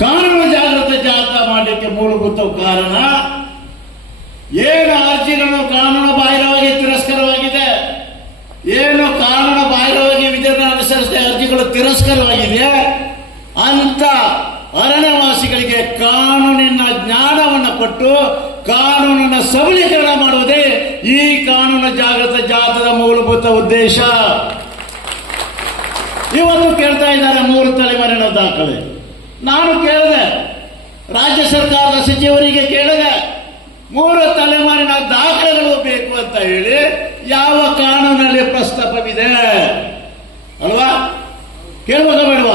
ಕಾನೂನು ಜಾಗೃತಿ ಜಾಥಾ ಮಾಡಲಿಕ್ಕೆ ಮೂಲಭೂತ ಕಾರಣ, ಏನು ಅರ್ಜಿಗಳು ಕಾನೂನು ಬಾಹಿರವಾಗಿ ತಿರಸ್ಕಾರವಾಗಿದೆ, ಏನು ಕಾನೂನು ಬಾಹಿರವಾಗಿ ವಿಧಾನ ಅನುಸರಿಸಿದ ಅರ್ಜಿಗಳು ತಿರಸ್ಕಾರವಾಗಿದೆ ಅಂತ ಅರಣ್ಯವಾಸಿಗಳಿಗೆ ಕಾನೂನಿನ ಜ್ಞಾನವನ್ನು ಕೊಟ್ಟು ಕಾನೂನಿನ ಸಬಲೀಕರಣ ಮಾಡುವುದೇ ಈ ಕಾನೂನು ಜಾಗೃತ ಜಾಥದ ಮೂಲಭೂತ ಉದ್ದೇಶ. ಇವತ್ತು ಕೇಳ್ತಾ ಇದ್ದಾರೆ ಮೂರು ತಲೆಮಾರಿನ ದಾಖಲೆ. ನಾನು ಕೇಳಿದೆ. ರಾಜ್ಯ ಸರ್ಕಾರದ ಸಚಿವರಿಗೆ ಕೇಳಿದೆ. ಮೂರು ತಲೆಮಾರಿನ ದಾಖಲೆಗಳು ಬೇಕು ಅಂತ ಹೇಳಿ ಯಾವ ಕಾನೂನಲ್ಲಿ ಪ್ರಸ್ತಾಪವಿದೆ? ಅಲ್ವಾ? ಕೇಳ್ಬೋದ ಬೇಡುವ?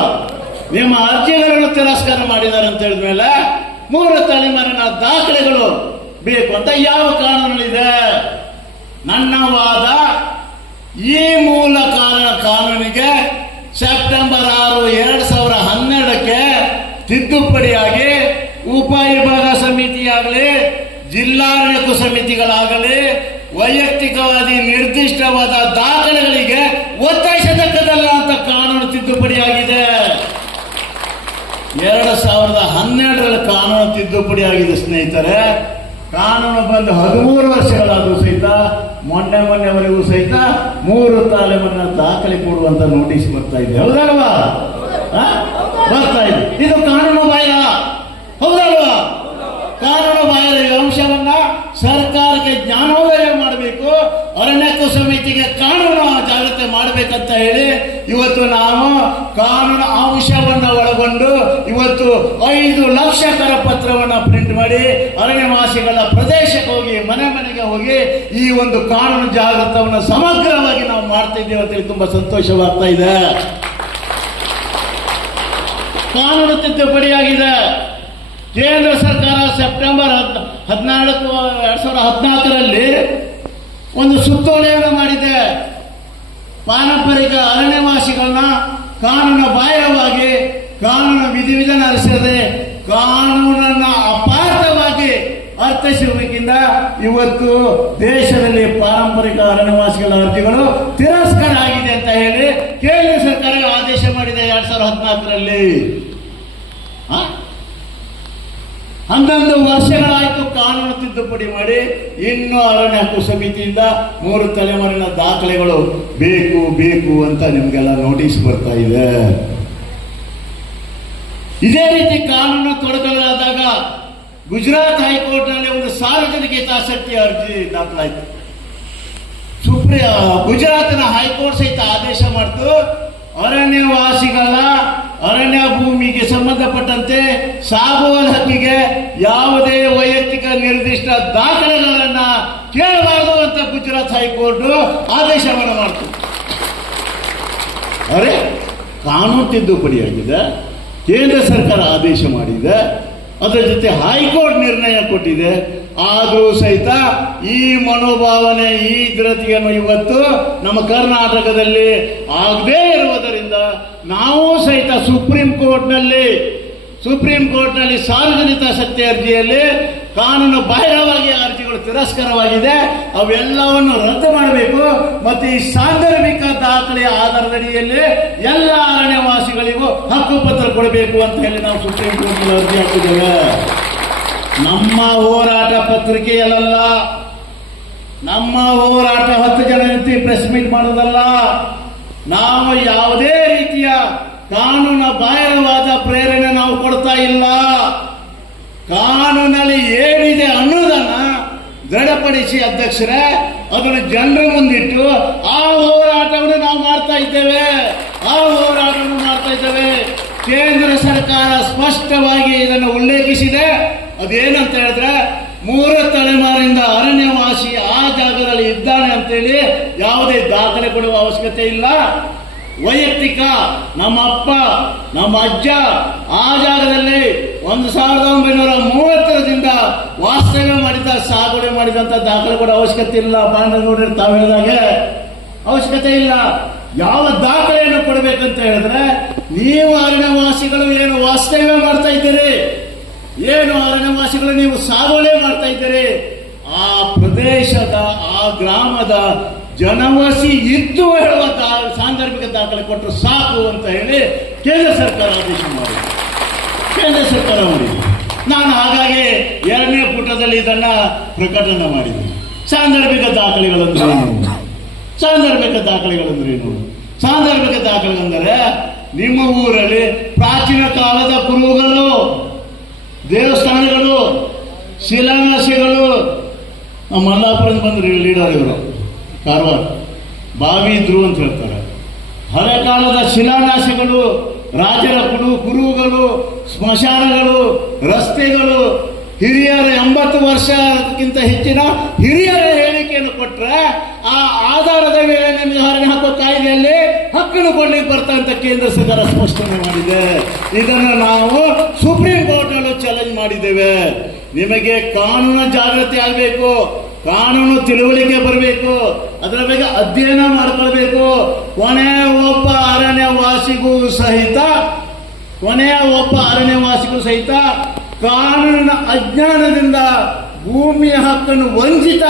ನಿಮ್ಮ ಅರ್ಜಿಗಳನ್ನು ತಿರಸ್ಕಾರ ಮಾಡಿದ್ದಾರೆ ಅಂತ ಹೇಳಿದ್ಮೇಲೆ ಮೂರು ತಲೆಮಾರಿನ ದಾಖಲೆಗಳು ಬೇಕು ಅಂತ ಯಾವ ಕಾನೂನಲ್ಲಿದೆ ನನ್ನ ವಾದ ಈ ಮೂಲ ಕಾರಣ ಕಾನೂನಿಗೆ ಸೆಪ್ಟೆಂಬರ್ ಆರು, ಎರಡ್ ತಿದ್ದುಪಡಿಯಾಗಿ ಉಪವಿಭಾಗ ಸಮಿತಿಯಾಗಲಿ, ಜಿಲ್ಲಾಡಳಿತ ಸಮಿತಿಗಳಾಗಲಿ, ವೈಯಕ್ತಿಕವಾಗಿ ನಿರ್ದಿಷ್ಟವಾದ ದಾಖಲೆಗಳಿಗೆ ಒತ್ತಾಯಿಸತಕ್ಕದಲ್ಲ ಅಂತ ಕಾನೂನು ತಿದ್ದುಪಡಿಯಾಗಿದೆ. ಎರಡು ಸಾವಿರದ ಹನ್ನೆರಡರಲ್ಲಿ ಕಾನೂನು ತಿದ್ದುಪಡಿ ಆಗಿದೆ ಸ್ನೇಹಿತರೆ. ಕಾನೂನು ಬಂದು ಹದಿಮೂರು ವರ್ಷಗಳಾದರೂ ಸಹಿತ, ಮೊನ್ನೆ ಮೊನ್ನೆವರೆಗೂ ಸಹಿತ ಮೂರು ತಾಲೆಮನ್ನ ದಾಖಲೆ ಕೊಡುವಂತ ನೋಟಿಸ್ ಬರ್ತಾ ಇದೆ. ಹೌದಲ್ವಾ ಇದೆ ಇದು ಕಾನೂನು ಬಾಹಿರ ಹೌದಲ್ವಾ ಕಾನೂನು ಬಾಹಿರ ಈ ಅಂಶವನ್ನ ಸರ್ಕಾರಕ್ಕೆ ಜ್ಞಾನೋದಯ ಮಾಡಬೇಕು ಅರಣ್ಯಕ್ಕೂ ಸಮಿತಿಗೆ ಕಾನೂನು ಜಾಗ್ರತೆ ಮಾಡಬೇಕಂತ ಹೇಳಿ ಇವತ್ತು ನಾವು ಕಾನೂನು ಅಂಶವನ್ನು ಒಳಗೊಂಡು ಇವತ್ತು ಐದು ಲಕ್ಷ ಕರಪತ್ರವನ್ನ ಪ್ರಿಂಟ್ ಮಾಡಿ ಅರಣ್ಯವಾಸಿಗಳ ಪ್ರದೇಶಕ್ಕೆ ಹೋಗಿ, ಮನೆ ಮನೆಗೆ ಹೋಗಿ ಈ ಒಂದು ಕಾನೂನು ಜಾಗೃತವನ್ನು ಸಮಗ್ರವಾಗಿ ನಾವು ಮಾಡ್ತಾ ಇದ್ದೇವೆ ಅಂತೇಳಿ ತುಂಬಾ ಸಂತೋಷವಾಗ್ತಾ ಇದೆ. ಕಾನೂನು ತಿದ್ದುಪಡಿಯಾಗಿದೆ. ಕೇಂದ್ರ ಸರ್ಕಾರ ಸೆಪ್ಟೆಂಬರ್ ಹದ್, ಹದಿನಾಲ್ಕು, ಎರಡ್ ಸಾವಿರದ ಹದಿನಾಲ್ಕರಲ್ಲಿ ಒಂದು ಸುತ್ತೋಲೆಯನ್ನು ಮಾಡಿದೆ. ಪಾರಂಪರಿಕ ಅರಣ್ಯವಾಸಿಗಳನ್ನ ಕಾನೂನು ಬಾಹಿರವಾಗಿ ಕಾನೂನು ವಿಧಿವಿಧಾನ ಅನುಸರಿಸದೆ, ಕಾನೂನನ್ನ ಅಪಾರ್ಥವಾಗಿ ಅರ್ಥೈಸುವುದಕ್ಕಿಂತ ಇವತ್ತು ದೇಶದಲ್ಲಿ ಪಾರಂಪರಿಕ ಅರಣ್ಯವಾಸಿಗಳ ಅರ್ಜಿಗಳು ತಿರಸ್ಕಾರ ಆಗಿದೆ ಅಂತ ಹೇಳಿ ಕೇಂದ್ರ ಸರ್ಕಾರ ಆದೇಶ ಮಾಡಿದೆ ಎರಡ್ ಸಾವಿರದ ಹದಿನಾಲ್ಕರಲ್ಲಿ. ಹನ್ನೊಂದು ವರ್ಷಗಳಾಯಿತು ಕಾನೂನು ತಿದ್ದುಪಡಿ ಮಾಡಿ ಇನ್ನು ಅರಣ್ಯ ಹಕ್ಕು ಸಮಿತಿಯಿಂದ ಮೂರು ತಲೆಮಾರಿನ ದಾಖಲೆಗಳು ಬೇಕು ಬೇಕು ಅಂತ ನಿಮಗೆಲ್ಲ ನೋಟಿಸ್ ಬರ್ತಾ ಇದೆ. ಇದೇ ರೀತಿ ಕಾನೂನು ತೊಡಕಲಾದಾಗ ಗುಜರಾತ್ ಹೈಕೋರ್ಟ್ನಲ್ಲಿ ಒಂದು ಸಾರ್ವಜನಿಕ ಹಿತಾಸಕ್ತಿ ಅರ್ಜಿ ದಾಖಲಾಯಿತು. ಸುಪ್ರೀಂ ಗುಜರಾತ್ನ ಹೈಕೋರ್ಟ್ ಸಹಿತ ಆದೇಶ ಮಾಡಿತು, ಅರಣ್ಯವಾಸಿಗಳ ಅರಣ್ಯ ಭೂಮಿಗೆ ಸಂಬಂಧಪಟ್ಟಂತೆ ಸಾಗುವಳ ಹಕ್ಕಿಗೆ ಯಾವುದೇ ವೈಯಕ್ತಿಕ ನಿರ್ದಿಷ್ಟ ದಾಖಲೆಗಳನ್ನ ಕೇಳಬಾರದು ಅಂತ ಗುಜರಾತ್ ಹೈಕೋರ್ಟ್ ಆದೇಶವನ್ನು ಮಾಡಿತು ಅರೆ, ಕಾನೂನು ತಿದ್ದುಪಡಿಯಾಗಿದೆ ಕೇಂದ್ರ ಸರ್ಕಾರ ಆದೇಶ ಮಾಡಿದೆ ಅದರ ಜೊತೆ ಹೈಕೋರ್ಟ್ ನಿರ್ಣಯ ಕೊಟ್ಟಿದೆ. ಆದರೂ ಸಹಿತ ಈ ಮನೋಭಾವನೆ, ಈ ಧೃತಿಯನ್ನು ಇವತ್ತು ನಮ್ಮ ಕರ್ನಾಟಕದಲ್ಲಿ ಆಗದೇ ಇರುವುದರಿಂದ ನಾವು ಸಹಿತ ಸುಪ್ರೀಂ ಕೋರ್ಟ್ನಲ್ಲಿ ಸುಪ್ರೀಂ ಕೋರ್ಟ್ನಲ್ಲಿ ಸಾರ್ವಜನಿಕ ಸತ್ಯ ಅರ್ಜಿಯಲ್ಲಿ ಕಾನೂನು ಬಾಹಿರವಾಗಿ ಅರ್ಜಿಗಳು ತಿರಸ್ಕಾರವಾಗಿದೆ. ಅವೆಲ್ಲವನ್ನು ರದ್ದು ಮಾಡಬೇಕು. ಮತ್ತು ಈ ಸಾಂದರ್ಭಿಕ ದಾಖಲೆಯ ಆಧಾರದಡಿಯಲ್ಲಿ ಎಲ್ಲ ಅರಣ್ಯವಾಸಿಗಳಿಗೂ ಹಕ್ಕುಪತ್ರ ಕೊಡಬೇಕು ಅಂತ ಹೇಳಿ ನಾವು ಸುಪ್ರೀಂ ಕೋರ್ಟ್ನಲ್ಲಿ ಅರ್ಜಿ ಹಾಕಿದ್ದೇವೆ. ನಮ್ಮ ಹೋರಾಟ ಪತ್ರಿಕೆಯಲ್ಲ ನಮ್ಮ ಹೋರಾಟ ಹತ್ತು ಜನ ನಿಂತು ಪ್ರೆಸ್ ಮೀಟ್ ಮಾಡೋದಲ್ಲ, ನಾವು ಯಾವುದೇ ರೀತಿಯ ಕಾನೂನು ಬಾಹಿರವಾದ ಪ್ರೇರಣೆ ನಾವು ಕೊಡ್ತಾ ಇಲ್ಲ. ಕಾನೂನಲ್ಲಿ ಏನಿದೆ ಅನ್ನೋದನ್ನ ದೃಢಪಡಿಸಿ ಅಧ್ಯಕ್ಷರೇ, ಅದನ್ನು ಜನರ ಮುಂದಿಟ್ಟು ಆ ಹೋರಾಟವನ್ನು ನಾವು ಮಾಡ್ತಾ ಇದ್ದೇವೆ. ಆ ಹೋರಾಟವನ್ನು ಮಾಡ್ತಾ ಇದ್ದೇವೆ. ಕೇಂದ್ರ ಸರ್ಕಾರ ಸ್ಪಷ್ಟವಾಗಿ ಇದನ್ನು ಉಲ್ಲೇಖಿಸಿದೆ. ಅದೇನಂತ ಹೇಳಿದ್ರೆ, ಮೂರ ತಲೆಮಾರಿಂದ ಅರಣ್ಯವಾಸಿ ಆ ಜಾಗದಲ್ಲಿ ಇದ್ದಾನೆ ಅಂತೇಳಿ ಯಾವುದೇ ದಾಖಲೆ ಕೊಡುವ ಅವಶ್ಯಕತೆ ಇಲ್ಲ. ವೈಯಕ್ತಿಕ, ನಮ್ಮ ಅಪ್ಪ, ನಮ್ಮ ಅಜ್ಜ, ಆ ಜಾಗದಲ್ಲಿ ಒಂದು ಸಾವಿರದ ಒಂಬೈನೂರ ಮೂವತ್ತರದಿಂದ ವಾಸ್ತವ್ಯ ಮಾಡಿದ, ಸಾಗುವಳಿ ಮಾಡಿದಂತ ದಾಖಲೆ ಕೂಡ ಅವಶ್ಯಕತೆ ಇಲ್ಲ. ಪಾಂಡಗೌಡರು ತಾವು ಹೇಳಿದಾಗೆ ಅವಶ್ಯಕತೆ ಇಲ್ಲ. ಯಾವ ದಾಖಲೆಯನ್ನು ಕೊಡಬೇಕಂತ ಹೇಳಿದ್ರೆ, ನೀವು ಅರಣ್ಯವಾಸಿಗಳು ಏನು ವಾಸ್ತವ್ಯ ಮಾಡ್ತಾ ಇದ್ದೀರಿ? ಏನು ಅರಣ್ಯವಾಸಿಗಳು ನೀವು ಸಾಗುವಳಿ ಮಾಡ್ತಾ ಇದ್ದೀರಿ? ಆ ಪ್ರದೇಶದ, ಆ ಗ್ರಾಮದ ಜನವಸಿ ಇದ್ದು ಹೇಳುವ ಸಾಂದರ್ಭಿಕ ದಾಖಲೆ ಕೊಟ್ಟರು ಸಾಕು ಅಂತ ಹೇಳಿ ಕೇಂದ್ರ ಸರ್ಕಾರ ಆದೇಶ ಮಾಡಿದೆ ಕೇಂದ್ರ ಸರ್ಕಾರ ಮಾಡಿದೆ ನಾನು ಹಾಗಾಗಿ ಎರಡನೇ ಪುಟದಲ್ಲಿ ಇದನ್ನ ಪ್ರಕಟಣೆ ಮಾಡಿದೆ ಸಾಂದರ್ಭಿಕ ದಾಖಲೆಗಳಂದ್ರೆ ಏನು? ಸಾಂದರ್ಭಿಕ ದಾಖಲೆಗಳಂದ್ರೆ ಏನು? ಸಾಂದರ್ಭಿಕ ದಾಖಲೆಗಳೆಂದರೆ ನಿಮ್ಮ ಊರಲ್ಲಿ ಪ್ರಾಚೀನ ಕಾಲದ ಕುರುಹುಗಳು ದೇವಸ್ಥಾನಗಳು ಶಿಲಾನಾಸಿಗಳು ನಮ್ಮ ಮಲ್ಲಾಪುರದಿಂದ ಬಂದ್ರೆ ಲೀಡರ್ ಇವರು. ಕಾರವಾರ. ಬಾವಿ ಇದ್ರು ಅಂತ ಹೇಳ್ತಾರೆ. ಹಳೆ ಕಾಲದ ಶಿಲಾನ್ಯಾಸಗಳು, ರಾಜರ ಕುಡು ಗುರುಗಳು ಸ್ಮಶಾನಗಳು, ರಸ್ತೆಗಳು, ಹಿರಿಯರ ಎಂಬತ್ತು ವರ್ಷಕ್ಕಿಂತ ಹೆಚ್ಚಿನ ಹಿರಿಯರ ಹೇಳಿಕೆಯನ್ನು ಕೊಟ್ಟರೆ ಆ ಆಧಾರದ ಮೇಲೆ ನಿಮಗೆ ಹೊರಗೆ ಹಾಕೋ ಕಾಯ್ದೆಯಲ್ಲಿ ಹಕ್ಕನ್ನು ಕೊಡ್ಲಿಕ್ಕೆ ಬರ್ತಾ ಅಂತ ಕೇಂದ್ರ ಸರ್ಕಾರ ಸ್ಪಷ್ಟನೆ ಮಾಡಿದೆ. ಇದನ್ನು ನಾವು ಸುಪ್ರೀಂ ಕೋರ್ಟ್ ನಲ್ಲೂ ಚಾಲೆಂಜ್ ಮಾಡಿದ್ದೇವೆ. ನಿಮಗೆ ಕಾನೂನು ಜಾಗೃತಿ ಆಗಬೇಕು. ಕಾನೂನು ತಿಳುವಳಿಕೆ ಬರಬೇಕು, ಅದರ ಬಗ್ಗೆ ಅಧ್ಯಯನ ಮಾಡ್ಕೊಳ್ಬೇಕು. ಕೊನೆ ಒಬ್ಬ ಅರಣ್ಯವಾಸಿಗೂ ಸಹಿತ ಕೊನೆಯ ಒಬ್ಬ ಅರಣ್ಯವಾಸಿಗೂ ಸಹಿತ ಕಾನೂನಿನ ಅಜ್ಞಾನದಿಂದ ಭೂಮಿಯ ಹಕ್ಕನ್ನು ವಂಚಿತ